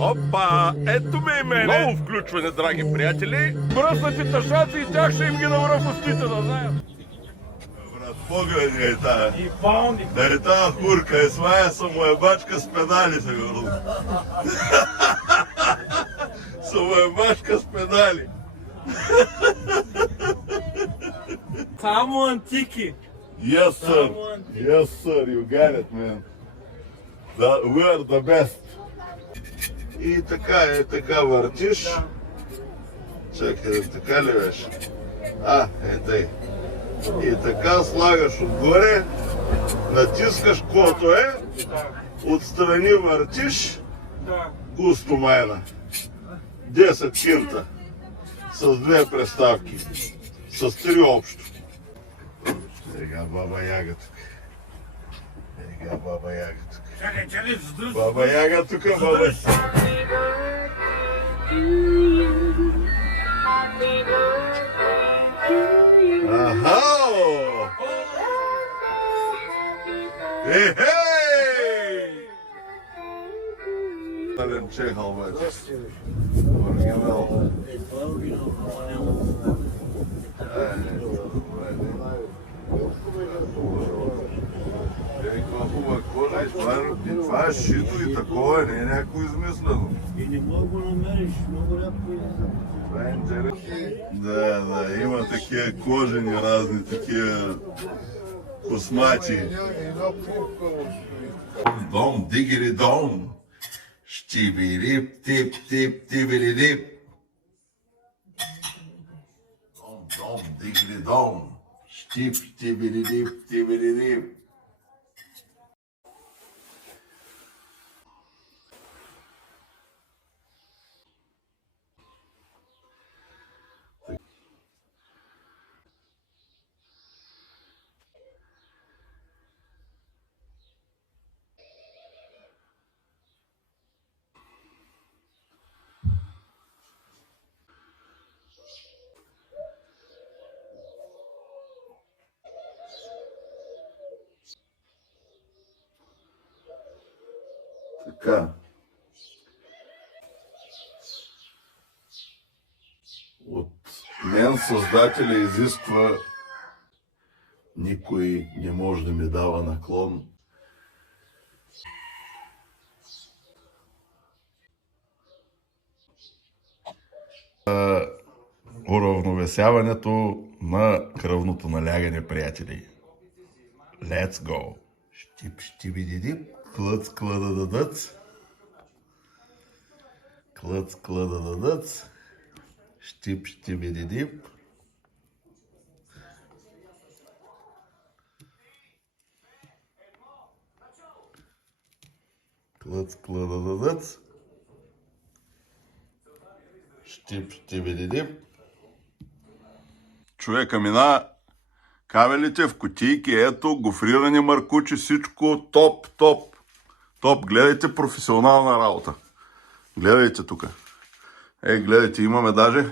Опа! Ето ме и мене! Ново включване, драги приятели! Бръснати тъшаци и тях ще им ги навра в устите, да знаят! Брат, погледни е тая. Да е тая хурка, е своя самоебачка с педали, сигурно. Самоебачка с педали. Само антики. Yes, sir. Yes, sir. You got it, man. We are the best. И така въртиш. Чакай, така ли беше? Тъй. И така слагаш отгоре, натискаш кото е, отстрани въртиш, густо майна. 10 кинта. С 2 преставки. С 3 общо. Сега баба Яга тук. Баба Яга тук, баба. Аха! Ей! Тален чехал вече. Оригинал. Каква хубава кожа и това е шито и такова, не е някакво измислено. И не мога го намериш, много рядко Това е интересно. Да, има такива кожени разни, такива космати. Дом, дигери дом. Щибирип, тип, тип, тибиририп. Дом, дигери дом. Щип, тибиририп, тибиририп. Така. От мен създателя изисква никой не може да ми дава наклон. Уравновесяването на кръвното налягане, приятели. Let's go! Щип, щибидидип. Клъц, кладададъц. Клъц, кладададъц. Щип, щибидидип. Клъц, кладададъц. Щип, щибидидип. Човека мина кабелите в кутийки, ето, гофрирани маркучи, всичко топ. Топ, гледайте професионална работа. Гледайте тук. Гледайте, имаме даже.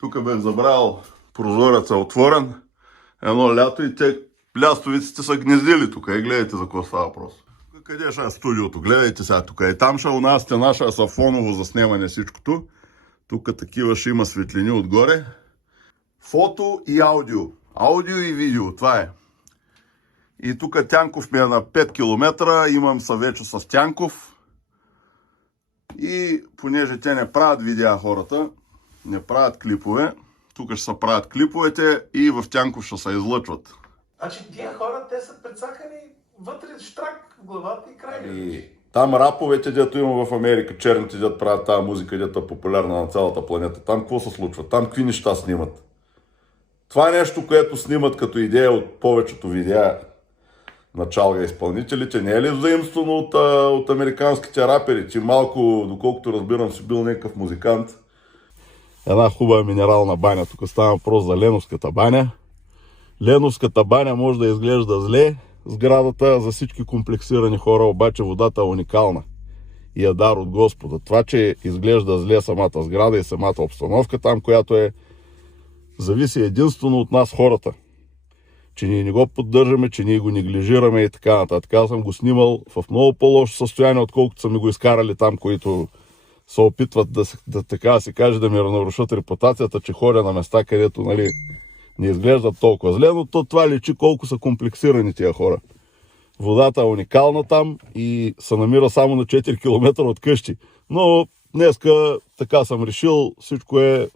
Тук бях забравил прозореца отворен. Едно лято и те плястовиците са гнездили тук. Гледайте за какво става въпрос. Къде ще е студиото? Гледайте сега тук. Там ще у нас стена, ще са фоново заснемане всичкото. Тук такива ще има светлини отгоре. Фото и аудио. Аудио и видео, това е. И тук Тянков ми е на 5 км, имам съвече с Тянков. И понеже те не правят видеа хората, не правят клипове, тук ще се правят клиповете и в Тянков ще се излъчват. Значи тия хора, те са прецакани вътре штрак в главата и край. И там раповете, дето има в Америка, черните дето правят тази музика, дето е популярна на цялата планета. Там какво се случва? Там какви неща снимат? Това е нещо, което снимат като идея от повечето видеа на чалга изпълнителите. Не е ли взаимствено от американските рапери? Ти малко, доколкото разбирам, си бил някакъв музикант. Една хубава минерална баня. Тук става въпрос за Леновската баня. Леновската баня може да изглежда зле. Сградата за всички комплексирани хора, обаче водата е уникална. И е дар от Господа. Това, че изглежда зле самата сграда и самата обстановка там, която е, зависи единствено от нас хората. че ние не го поддържаме, че ние го неглижираме и така нататък. Аз съм го снимал в много по-лошо състояние, отколкото са ми го изкарали там, които се опитват така да се каже, да ми нарушат репутацията, че ходя на места, където нали, не изглеждат толкова зле, но това личи колко са комплексирани тия хора. Водата е уникална там и се намира само на 4 км от къщи. Но днеска така съм решил, всичко е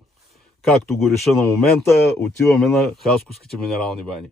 както го реша на момента, отиваме на Хасковските минерални бани.